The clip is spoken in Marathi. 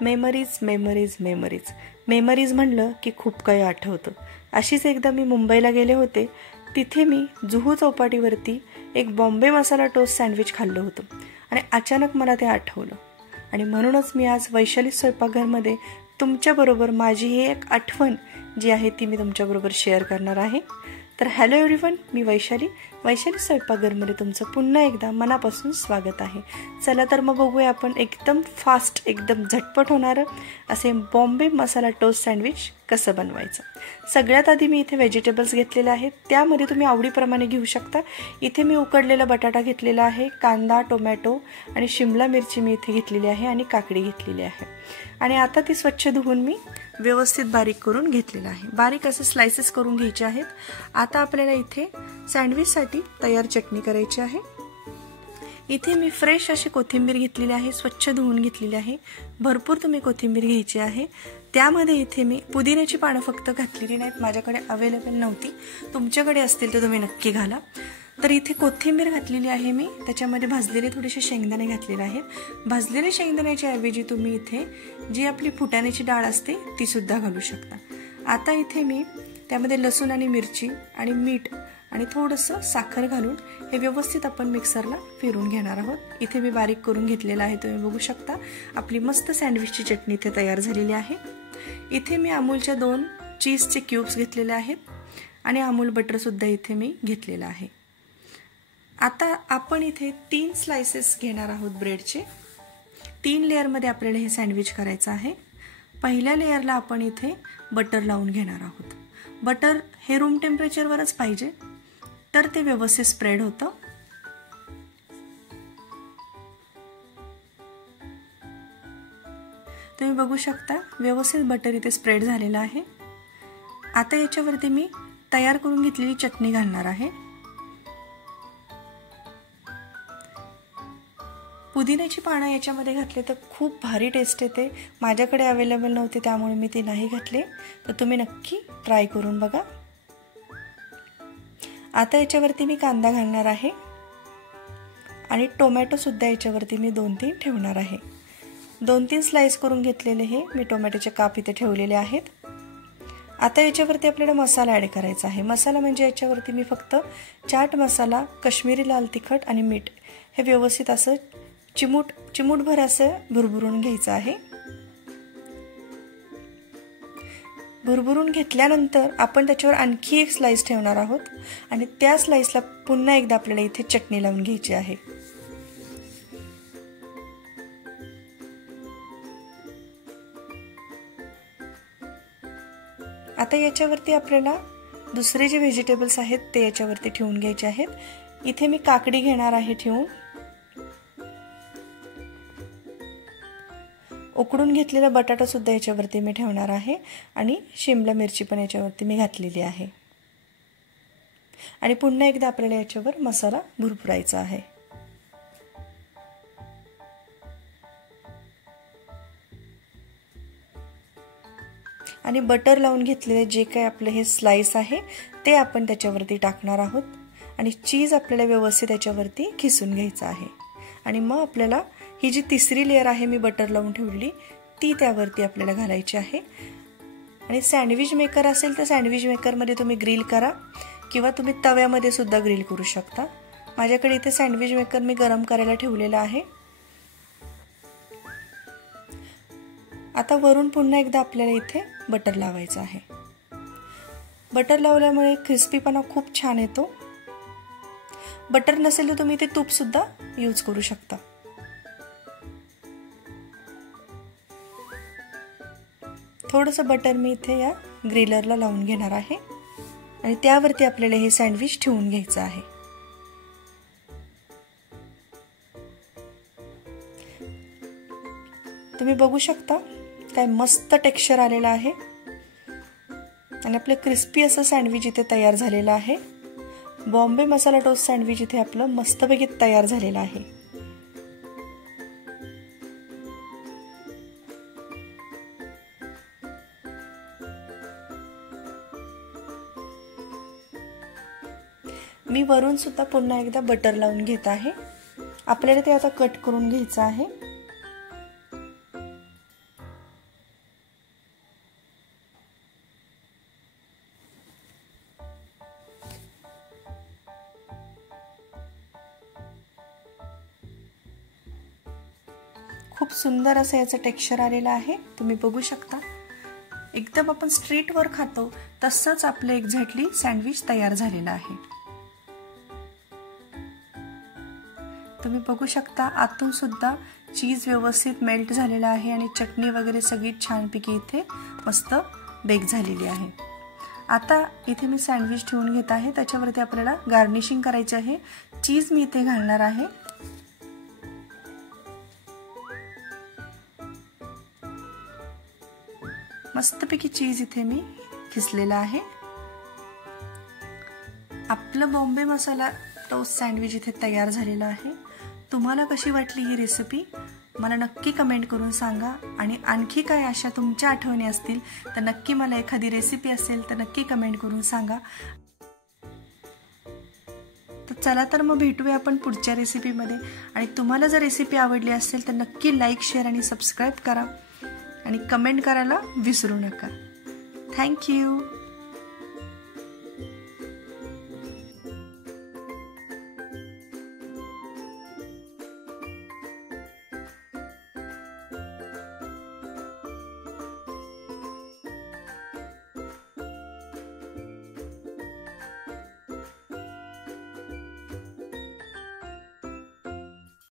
मेमरीज मेमरीज मेमरीज मेमरीज म्हणलं की खूप काही आठवतं. अशीच एकदा मी मुंबईला गेले होते. तिथे मी जुहू चौपाटीवरती एक बॉम्बे मसाला टोस्ट सँडविच खाल्लं होतं आणि अचानक मला ते आठवलं आणि म्हणूनच मी आज वैशाली स्वयंपाकघरमध्ये तुमच्याबरोबर माझी ही एक आठवण जी आहे ती मी तुमच्याबरोबर शेअर करणार आहे. तर हॅलो एव्हरीवन, मी वैशाली स्वयंपाकघरमध्ये तुमचं पुन्हा एकदा मनापासून स्वागत आहे. चला तर मग बघूया आपण एकदम फास्ट एकदम झटपट होणारं असे बॉम्बे मसाला टोस्ट सँडविच कसं बनवायचं. सगळ्यात आधी मी इथे व्हेजिटेबल्स घेतलेले आहेत, त्यामध्ये तुम्ही आवडीप्रमाणे घेऊ शकता. इथे मी उकडलेला बटाटा घेतलेला आहे, कांदा, टोमॅटो आणि शिमला मिरची मी इथे घेतलेली आहे आणि काकडी घेतलेली आहे. आणि आता ती स्वच्छ धुवून मी व्यवस्थित बारीक करून घेतलेला आहे. बारीक असे स्लाइसेस करून घ्यायचे आहेत. आता आपल्याला इथे सँडविचसाठी तयार चटणी करायची आहे. इथे मी फ्रेश अशी कोथिंबीर घेतलेली आहे, स्वच्छ धुवून घेतलेली आहे. भरपूर तुम्ही कोथिंबीर घ्यायची आहे. त्यामध्ये इथे मी पुदिन्याची पानं फक्त घातलेली नाहीत, माझ्याकडे अवेलेबल नव्हती. तुमच्याकडे असतील तर तुम्ही नक्की घाला. तर इथे कोथिंबीर घातलेली आहे मी, त्याच्यामध्ये भाजलेले थोडेसे शेंगदाणे घातलेले आहेत. भाजलेले शेंगदाण्याच्या ऐवजी तुम्ही इथे जी आपली फुटाण्याची डाळ असते ती सुद्धा घालू शकता. आता इथे मी त्यामध्ये लसूण आणि मिरची आणि मीठ आणि थोडंसं साखर घालून हे व्यवस्थित आपण मिक्सरला फिरून घेणार आहोत. इथे मी बारीक करून घेतलेलं आहे, तुम्ही बघू शकता. आपली मस्त सँडविचची चटणी इथे तयार झालेली आहे. इथे मी अमूलच्या 2 चीजचे क्यूब्स घेतलेले आहेत आणि अमूल बटर सुद्धा इथे मी घेतलेलं आहे. आता आपण इथे 3 स्लाइसेस घेणार आहोत ब्रेडचे. 3 लेअरमध्ये आपल्याला हे सँडविच करायचं आहे. पहिल्या लेअरला आपण इथे बटर लावून घेणार आहोत. बटर हे रूम टेम्परेचरवरच पाहिजे, तर ते व्यवस्थित स्प्रेड होतं. तुम्ही बघू शकता व्यवस्थित बटर इथे स्प्रेड झालेलं आहे. आता याच्यावरती मी तयार करून घेतलेली चटणी घालणार आहे. पुदिन्याची पानं याच्यामध्ये घातले तर खूप भारी टेस्ट येते. माझ्याकडे अवेलेबल नव्हते त्यामुळे मी ते नाही घातले, तर तुम्ही नक्की ट्राय करून बघा. आता याच्यावरती मी कांदा घालणार आहे आणि टोमॅटो सुद्धा याच्यावरती मी 2-3 ठेवणार आहे. 2-3 स्लाइस करून घेतलेले हे मी टोमॅटोचे काप इथे ठेवलेले आहेत. आता याच्यावरती आपल्याला मसाला ॲड करायचा आहे. मसाला म्हणजे याच्यावरती मी फक्त चाट मसाला, काश्मीरी लाल तिखट आणि मीठ हे व्यवस्थित असं चिमूटभर असं भुरभुरून घ्यायचं आहे. भुरभुरून घेतल्यानंतर आपण त्याच्यावर आणखी एक स्लाइस ठेवणार आहोत आणि त्या स्लाइसला पुन्हा एकदा आपल्याला इथे चटणी लावून घ्यायची आहे. आता याच्यावरती आपल्याला दुसरे जे व्हेजिटेबल्स आहेत ते याच्यावरती ठेवून घ्यायचे आहेत. इथे मी काकडी घेणार आहे ठेवून. उकडून घेतलेला बटाटा सुद्धा याच्यावरती मी ठेवणार आहे आणि शिमला मिरची पण याच्यावरती मी घातलेली आहे. आणि पुन्हा एकदा आपल्याला याच्यावर मसाला भुरभुरायचा आहे. आणि बटर लावून घेतलेले जे काही आपले हे स्लाइस आहे ते आपण त्याच्यावरती टाकणार आहोत आणि चीज आपल्याला व्यवस्थित त्याच्यावरती खिसून घ्यायचं आहे. आणि मग आपल्याला ही जी तिसरी लेअर आहे मी बटर लावून ठेवली ती त्यावरती आपल्याला घालायची आहे. आणि सँडविच मेकर असेल तर सँडविच मेकरमध्ये तुम्ही ग्रिल करा किंवा तुम्ही तव्यामध्ये सुद्धा ग्रिल करू शकता. माझ्याकडे इथे सँडविच मेकर मी गरम करायला ठेवलेला आहे. आता वरून पुन्हा एकदा आपल्याला इथे बटर लावायचं आहे. बटर लावल्यामुळे क्रिस्पीपणा खूप छान येतो. बटर नसेल तर तुम्ही इथे तूप सुद्धा यूज करू शकता. थोडंसं बटर मी इथे या ग्रिलरला लावून घेणार आहे आणि त्यावरती आपल्याला हे सँडविच ठेवून घ्यायचं आहे. तुम्ही बघू शकता काय मस्त टेक्स्चर आलेलं आहे आणि आपलं क्रिस्पी असं सँडविच इथे तयार झालेलं आहे. बॉम्बे मसाला टोस्ट सँडविच इथे आपलं मस्तपैकी तयार झालेलं आहे. मी वरून सुद्धा पुन्हा एकदा बटर लावून घेत आहे. आपल्याला ते आता कट करून घ्यायचं आहे. खूप सुंदर असं याचं टेक्स्चर आलेलं आहे, तुम्ही बघू शकता. एकदम आपण स्ट्रीटवर खातो तसंच आपलं एक्झॅक्टली सँडविच तयार झालेलं आहे. तुम्ही बघू शकता आतून सुद्धा चीज व्यवस्थित मेल्ट झालेला आहे आणि चटणी वगैरे सगळी छानपैकी इथे मस्त बेक झालेली आहे. आता इथे मी सँडविच ठेवून घेत आहे, त्याच्यावरती आपल्याला गार्निशिंग करायची आहे. चीज मी इथे घालणार आहे. मस्तपैकी चीज इथे मी खिसलेला आहे. आपलं बॉम्बे मसाला टोस्ट सँडविच इथे तयार झालेला आहे. तुम्हाला कशी वाटली ही रेसिपी मला नक्की कमेंट करून सांगा. आणि आणखी काय अशा तुमच्या आठवणी असतील तर नक्की मला एखादी रेसिपी असेल तर नक्की कमेंट करून सांगा. तर चला तर मग भेटूया आपण पुढच्या रेसिपीमध्ये. आणि तुम्हाला जर रेसिपी आवडली असेल तर नक्की लाईक, शेअर आणि सबस्क्राईब करा आणि कमेंट करायला विसरू नका. थँक्यू.